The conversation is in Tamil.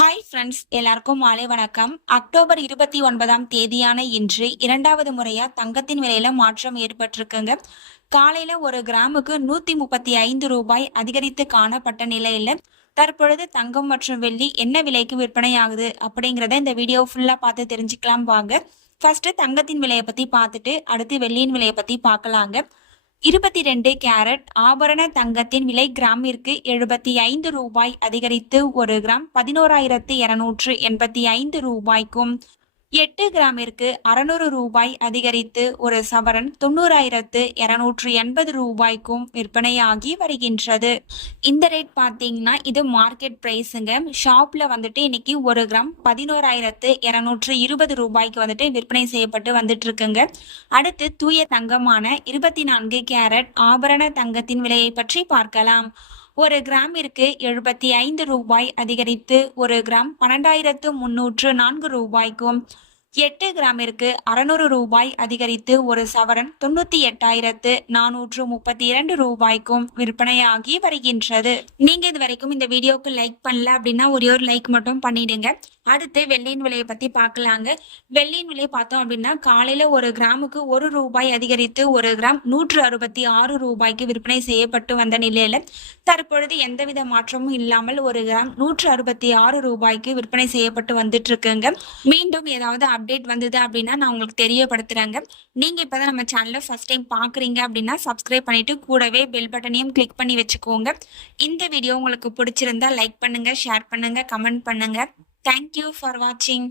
ஹாய் ஃப்ரெண்ட்ஸ், எல்லாருக்கும் மாலை வணக்கம். அக்டோபர் 29ஆம் தேதியான இன்று இரண்டாவது முறையா தங்கத்தின் விலையில மாற்றம் ஏற்பட்டிருக்குங்க. காலையில ஒரு கிராமுக்கு 135 ரூபாய் அதிகரித்து காணப்பட்ட நிலையில தற்பொழுது தங்கம் மற்றும் வெள்ளி என்ன விலைக்கு விற்பனை ஆகுது அப்படிங்கிறத இந்த வீடியோ ஃபுல்லா பார்த்து தெரிஞ்சுக்கலாம் வாங்க. ஃபர்ஸ்ட் தங்கத்தின் விலையை பத்தி பார்த்துட்டு அடுத்து வெள்ளியின் விலையை பத்தி பார்க்கலாங்க. 22 கேரட் ஆபரண தங்கத்தின் விலை கிராமிற்கு 75 ரூபாய் அதிகரித்து ஒரு கிராம் 11,285 ரூபாய்க்கும், 8 கிராமிற்கு 600 ரூபாய் அதிகரித்து ஒரு சவரன் 90,280 ரூபாய்க்கும் விற்பனையாகி வருகின்றது. இந்த ரேட் பார்த்தீங்கன்னா இது மார்க்கெட் பிரைஸுங்க. ஷாப்ல வந்துட்டு இன்னைக்கு ஒரு கிராம் 11,220 ரூபாய்க்கு வந்துட்டு விற்பனை செய்யப்பட்டு வந்துட்டு இருக்குங்க. அடுத்து தூய தங்கமான 24 கேரட் ஆபரண தங்கத்தின் விலையை பற்றி பார்க்கலாம். ஒரு கிராமிற்கு 75 ரூபாய் அதிகரித்து ஒரு கிராம் 12,304 ரூபாய்க்கும், 8 கிராமிற்கு 600 ரூபாய் அதிகரித்து ஒரு சவரன் 98,432 ரூபாய்க்கும் விற்பனையாகி வருகின்றது. நீங்க இது வரைக்கும் இந்த வீடியோக்கு லைக் பண்ணல அப்படின்னா ஒரே ஒரு லைக் மட்டும் பண்ணிடுங்க. அடுத்து வெள்ளியின் விலையை பத்தி பார்க்கலாங்க. வெள்ளியின் விலை பார்த்தோம் அப்படின்னா காலையில ஒரு கிராமுக்கு 1 ரூபாய் அதிகரித்து ஒரு கிராம் 166 ரூபாய்க்கு விற்பனை செய்யப்பட்டு வந்த நிலையில தற்பொழுது எந்தவித மாற்றமும் இல்லாமல் ஒரு கிராம் 166 ரூபாய்க்கு விற்பனை செய்யப்பட்டு வந்துட்டு இருக்குங்க. மீண்டும் ஏதாவது அப்டேட் வந்தது அப்படின்னா நான் உங்களுக்கு தெரியப்படுத்துறேங்க. நீங்க இப்பதான் நம்ம சேனலை ஃபர்ஸ்ட் டைம் பாக்குறீங்க அப்படின்னா சப்ஸ்கிரைப் பண்ணிட்டு கூடவே பெல் பட்டனையும் கிளிக் பண்ணி வச்சுக்கோங்க. இந்த வீடியோ உங்களுக்கு பிடிச்சிருந்தா லைக் பண்ணுங்க, ஷேர் பண்ணுங்க, கமெண்ட் பண்ணுங்க. Thank you for watching.